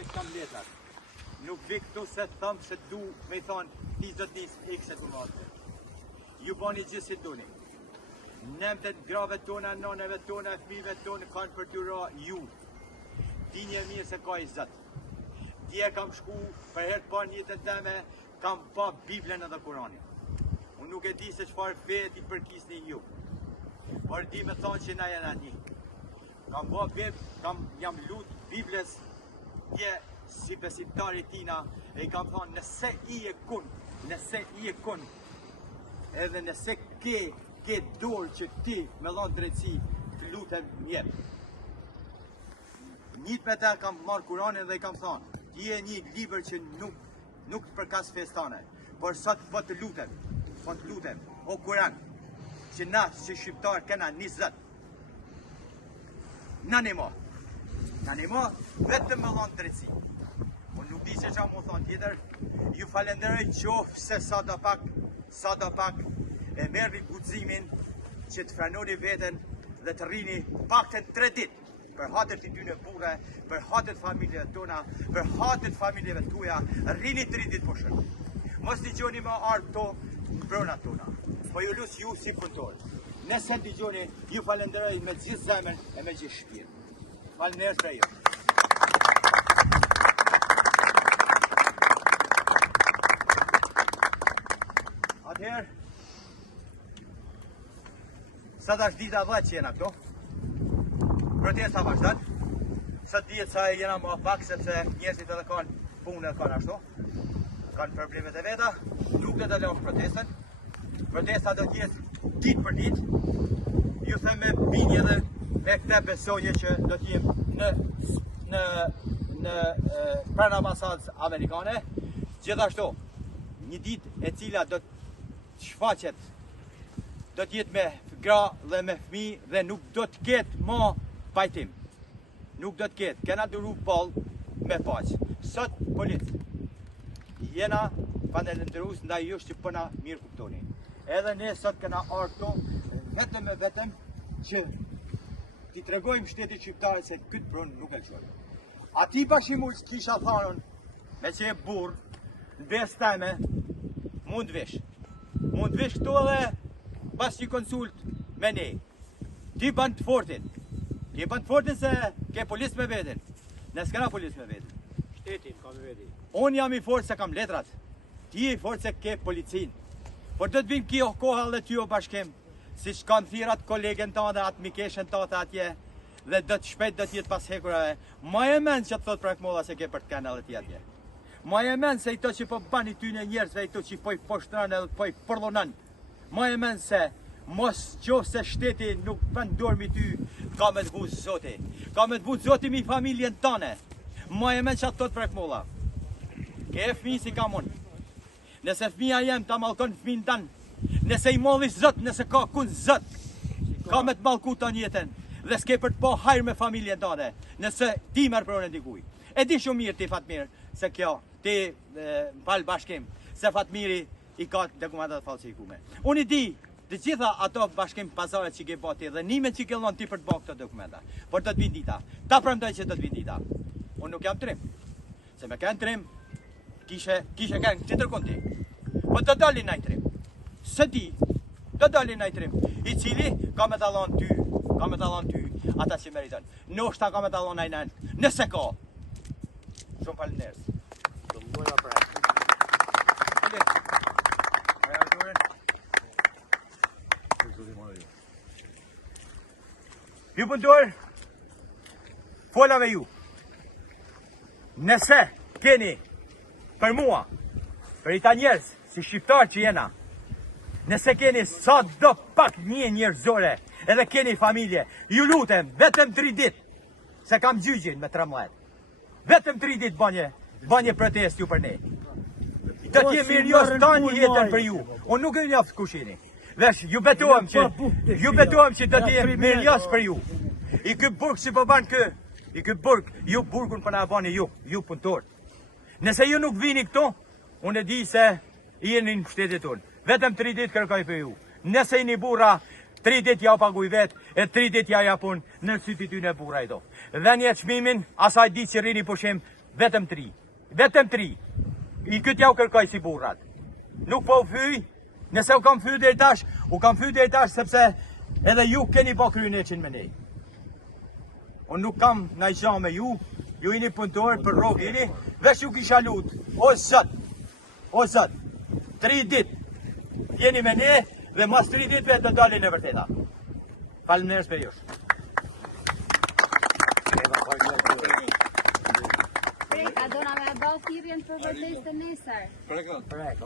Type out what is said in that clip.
se kam letrat. Nuk vi këtu se thëmë se du me i thonë, ti zot njës ikse të nate. Ju bani gjithë si duni. Nemtet grave tona, noneve tona, fmive tona kanë për të ra ju. Dinje mirë se ka i zot. Dje kam shku, për herë të parë njëtën teme, kam pa Biblen edhe Koranin. Unë nuk e di se çfarë fe ti përkisni ju. Por di me thonë që na jena një. Jam lut Bibles dje si besimtari tina e i kam thonë nëse i e kun, edhe nëse ke dorë që ti me dhonë drejtësi të lutem njep. Njët me ta kam marrë Kuranin dhe i kam thonë, ti e një libër që nuk të përkas festane, por sot po të lutem, o Kuran, që na si shqiptar kena 20. Nani mo, vetëm me dhonë drejtësi. Unë nuk di se qa mu thonë tjetër, ju falenderoj qofë se sa do pak e merrni guximin që të franoni veten dhe të rrini paktën 3 ditë për hatët të dyne burre, për hatët familjeve tona, për hatët familjeve tuja, rrini 3 ditë po shërë. Mos t'i gjoni më ardë to brona tona, po ju lusë ju si punëtorë. Nëse t'i gjoni, ju falenderoj me gjithë zemën e me gjithë shpirë. Falenderoj për ju. Atëherë, sot është dita 10 që jena këto. Protesta vazhdon. Sot dihet sa jena më pak sepse njerëzit edhe kanë punë kanë ashtu. Kanë problemet e veta, nuk do të lësh protestën. Protesta do të jetë ditë për ditë. Ju them me binje dhe me këtë besonje që do të jem në pranë ambasadës amerikane. Gjithashtu, një ditë e cila do të shfaqet, do të jetë me gra dhe me fëmijë dhe nuk do të ketë më pajtim. Nuk do të ketë, kena duru ball me paqë. Sot policë jena falenderues ndaj jush që pëna mirë kuptoni. Edhe ne sot kena ardhur këtu vetëm që ti tregojmë shtetit shqiptar se këtë pronë nuk e lëshojmë. Ati bashkimull kisha thanën me që e burr, në besë teme, mund vesh këtu edhe pas një konsult me ne. Ti ban të fortin se ke polis me vetin. Ne s'kena polis me vetin. Shtetin ka me vetin. Unë jam i fort se kam letrat. Ti i fort se ke policin. Por do të vim kjo koha dhe ty o bashkim, si që kanë thirat kolegen ta dhe atë mikeshen ta të atje, dhe do të shpejt do t'jetë pas hekurave. Ma e men që të thot prakmolla se ke për të kanë edhe ti atje. Ma e men se i to që po bani ty në njerëzve, i to që po i poshtran edhe po i përlonan. Ma e men se mos qofë se shteti nuk pëndormi ty, ka me të vuzë zoti. Ka me të vuzë zoti mi familjen tane. Ma e men që atë thot prakmolla. Ke e fmi si kam unë. Nëse fmija jem ta malkon fmin tanë, nëse i molli zot, nëse ka kun zot, ka me të malku të njeten, dhe s'ke për të po hajrë me familjen tane, nëse ti merë pronë dikuj. E di shumë mirë ti Fatmir, se kjo, ti falë bashkim, se Fatmiri i ka dokumentat falsifikume. Unë i di, të gjitha ato bashkim pazare që ke bati, dhe nime që ke lënë ti për të bëhë këto dokumenta, por do të vinë dita, ta premtoj që do të vinë dita. Unë nuk jam trim, se me kënë trim, kishe kënë që tërkon ti. Po të dalin në i trim. Së ti, të dalin në i trim. I cili ka me talon ty, ata që meriton. Në ta ka me talon në i nënë, nëse ka. Shumë falenderës. Shumë doja për e. Ju punëtor, fola me ju. Nëse keni për mua, për i ta njerës, si shqiptar që jena, nëse keni sa do pak një njerëzore, edhe keni familje, ju lutem, vetëm 3 dit, se kam gjyqin me 13. Vetëm 3 dit banje protest ju për ne. Do t'je mirë njës ta një jetën për ju, unë nuk e njaftë kushini. Vesh, ju betohem që do t'je mirë njës për ju. I kë burg që po banë kë, i kë burg, ju burgun për na bani ju punëtor. Nëse ju nuk vini këtu, unë e di se jeni në shtetit unë. Vetëm 3 dit kërkoj për ju. Nëse jeni burra, 3 dit ja paguj vet, e 3 dit ja japun në sytit ty në burra i do. Dhe një çmimin, asaj ditë që rini pushim, Vetëm 3. Vetëm 3. I këtë ja u kërkoj si burrat. Nuk po u fyj, nëse u kam fyj deri tash, u kam fyj deri tash sepse edhe ju keni po kryeneçin me ne. Unë nuk kam ndaj gja me ju jeni punëtorë për rrogë jeni, veç ju kisha lut. O Zot, 3 ditë jeni me ne dhe mas 3 ditëve të dalin e vërteta. Faleminderit për jush. A dona me ball thirrjen për vërtetës të nesër. Korrekt.